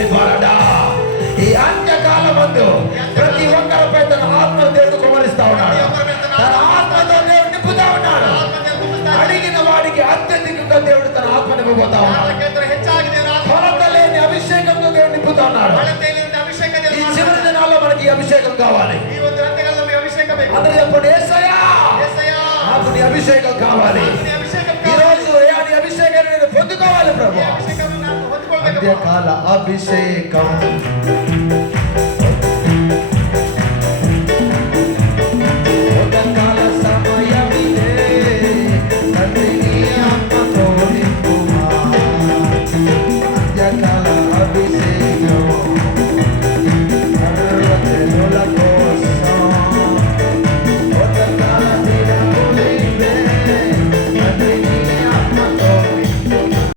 నింపబడడా. ఈ అంత్యకాల మందు ప్రతి ఒక్కరిపై తన ఆత్మ దేవుడు కుమరిస్తా ఉన్నాడు. తన ఆత్మతో దేవుడు నింపుతా ఉన్నాడు. అడిగిన వాడికి అత్యధికంగా దేవుడు తన ఆత్మ నింపబోతా ఉన్నాడు. కొరత లేని అభిషేకంతో దేవుడు నింపుతా ఉన్నాడు. ఈ చివరి దినాల్లో మనకి అభిషేకం కావాలి. అందరూ చెప్పండి, యేసయ్యా నాకు నీ అభిషేకం కావాలి. ఈ రోజు నీ అభిషేకాన్ని నేను పొందుకోవాలి ప్రభు. అంత్యకాల అభిషేకం